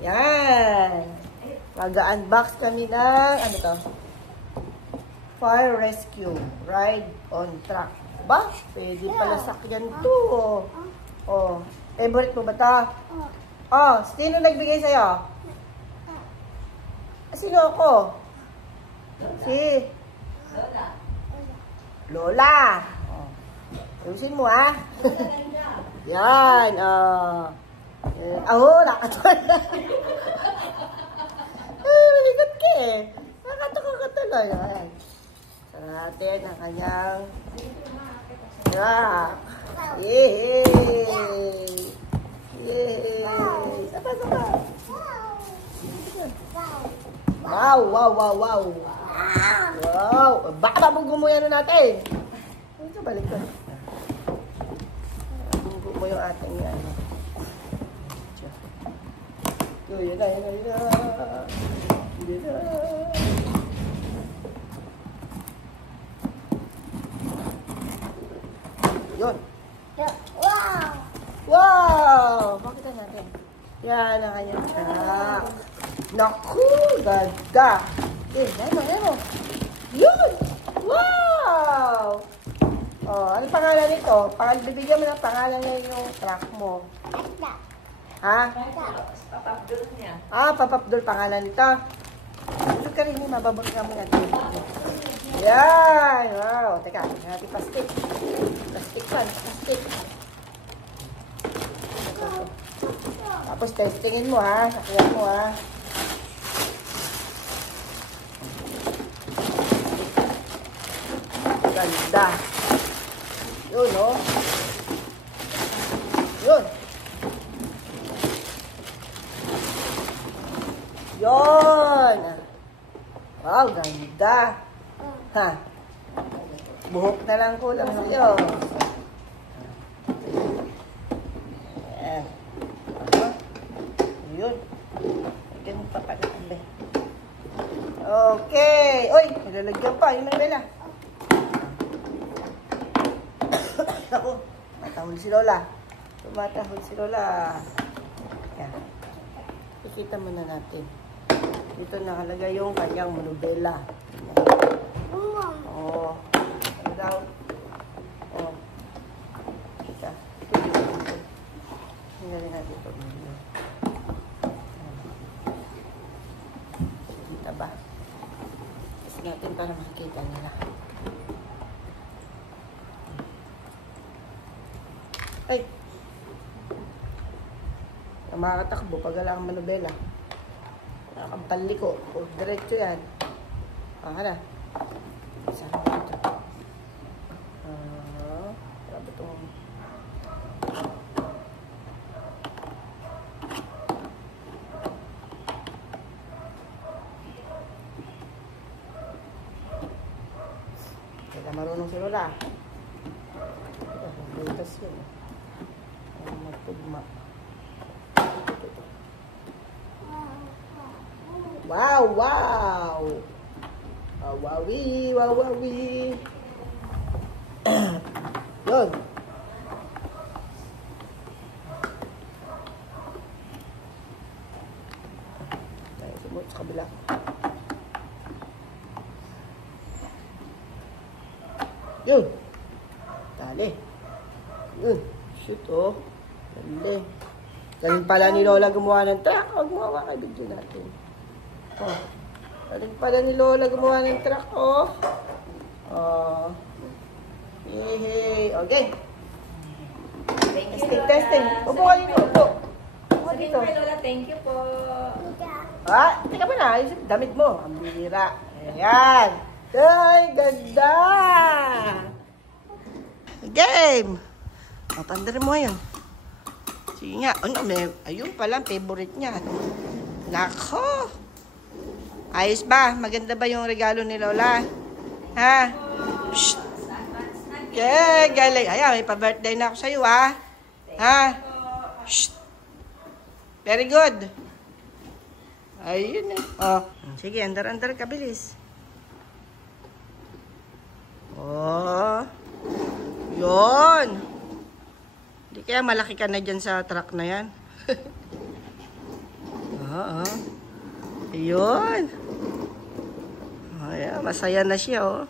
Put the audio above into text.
Yan. Mag-unbox kami ng, ano to? Fire Rescue Ride on Truck. Ba? Pwede pala sakyan to. Oh. Favorite mo ba to? Oh, sino nagbigay sa'yo? Sino ako? Si Lola. Oh. Ayusin mo, ha? Yan. Nakatuwa na. Ay, maligot ka eh. Nakatuwa ka tuloy. Ayan. Sara natin ang kanyang truck. Yay! Yay! Sapa. Wow! Wow! Baka mabunggo na natin. Ito, balik ko. Bunggo mo yung ating yan. Yun na. Yun. Wow! Pakita natin. Yan ang kanyang truck. Naku! Ganda! Ano? Yun! Wow! Oh, ano pangalan nito? Bibigyan mo ng pangalan na yung truck mo. Ha? Papapdol niya. Papapdol pangalan nito. Ito ka rin yung mababagyan mo natin. Yan! Wow! Teka, natin plastic. Plastic. Tapos testingin mo, ha? Sakyan mo, ha? Ganda. Yun, oh. Yun. Wow, ganda. Ha? Buhok na lang kulang sa'yo. Ayan. Yun. Ganun pa pala. Okay. Uy, nilalagyan pa. Yun ang bela. Ako, matahol si Lola. Tumatahol si Lola. Yan. Ikita muna natin. Dito nakalagay yung kanyang monobela. Oh. Ano daw? Oh. Kita. Tingnan natin ito. Kita ba? Kasi natin para makikita nila. Ay! Makakatakbo pag wala kang manobela. Ang paliko. Diretso yan. Hala. Saan ba ito? Grabe itong... Kaya marunong si Lola. Butas yun. Magtugma. Wow! Wawawi! Yun. Tayo sumot sa kabila. Yun. Dali. Yun. Shoot, oh. Dali. Galing pala ni Lola gumawa ng truck. Huwag mo hawa kay video natin. Oh. Galing pala ni Lola gumawa ng truck, oh. Oh. Yehey. Okay. Testing. Upo ka dito. Upo ka dito. Lola, thank you po. Teka mo na. Ayos yung damit mo. Ang bihira. Ayan. Ay, ganda. Game. Pandarin mo yun. Sige nga. Ayun pala, favorite niya. Nako. Ayos ba? Maganda ba yung regalo ni Lola? Ha? Shh. Okay, galing. Ayan, may pa-birthday na ako sa'yo, ha? Ha? Shh. Very good. Ayun eh. Oh. Sige, andar-andar ka, bilis. Oh. Yun. Hindi kaya malaki ka na dyan sa truck na yan. Ayun. Ayan, masaya na siya, oh.